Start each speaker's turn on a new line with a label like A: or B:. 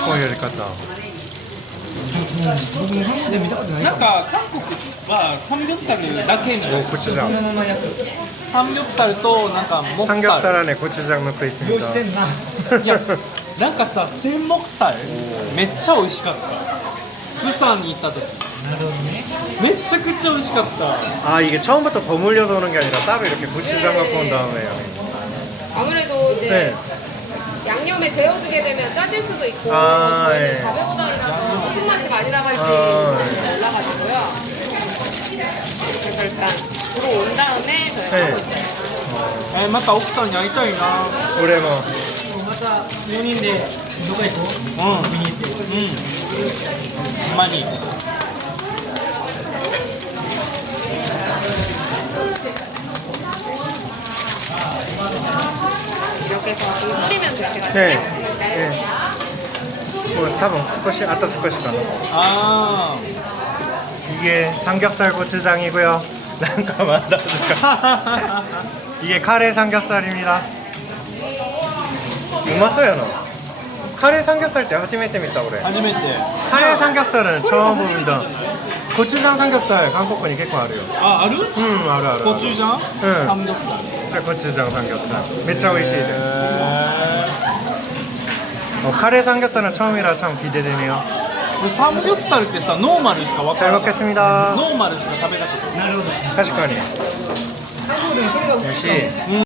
A: こういうやり方。
B: 僕も韓国で見たことない
C: なんか韓国はサムギョプサルだけみたいな。
A: 고추장.
B: そのまま焼く
C: サムギョプサルとなんか木
A: 삼겹살
C: 살 。
A: 안에 고추장 넣고
B: 用して
A: 있습니다.
B: んない
C: や、なんかさ、千木살めっちゃ美味しかった。釜山に行った時、
B: なるほどね
C: めちゃくちゃ美味しかった。
A: 아 이게 처음부터 버무려서 오는 게 아니라 따로 이렇게 고추장 갖고 온 다음에요.
D: 아무래도 이제
A: 네.
D: 양념에 재워두게 되면 짜질 수도 있고
A: 아,
D: 저희는
A: 예.
D: 가벼우다이라서 무슨 맛이 많이 나갈지
A: 아,
D: 몰라가지고요. 그래서 일단 들어온 다음에 저희가
A: 네.
D: 하고 있어요.
C: また奥さんに会いたいな。
A: 올해 뭐
B: また4人でどこ行こう見に行って
C: ほんまに。
D: 이렇게 해서 좀 끓이면 되거든요.
A: 네. 네. 뭐 답은 스쿼시 아따 스쿼시가
C: あ
A: 이게 삼겹살 고추장이고요. 잠깐만 나 이게 카레 삼겹살입니다. 우마소야 너. 카레 삼겹살 때 初めて見た 그래.
C: あ、初めて。
A: 카레 삼겹살은 처음 봅니다. 고추장 삼겹살 한국권이 꽤 알아요.
C: あ、ある？
A: 알아 알아.
C: コチュジャン？
A: うん
C: サムギョプサル。
A: 그래, 고추장 삼겹살. めっちゃ美味しいです 카레 삼겹살은 처음이라 참 기대되네요.
C: サムギョプサルってさ、ノーマルしかわか
A: 잘
C: らない。
A: 먹겠습니다.
C: ノーマルしか食べたことない。
B: なるほど
A: 確かに
B: 韓国でもそれが
A: 역시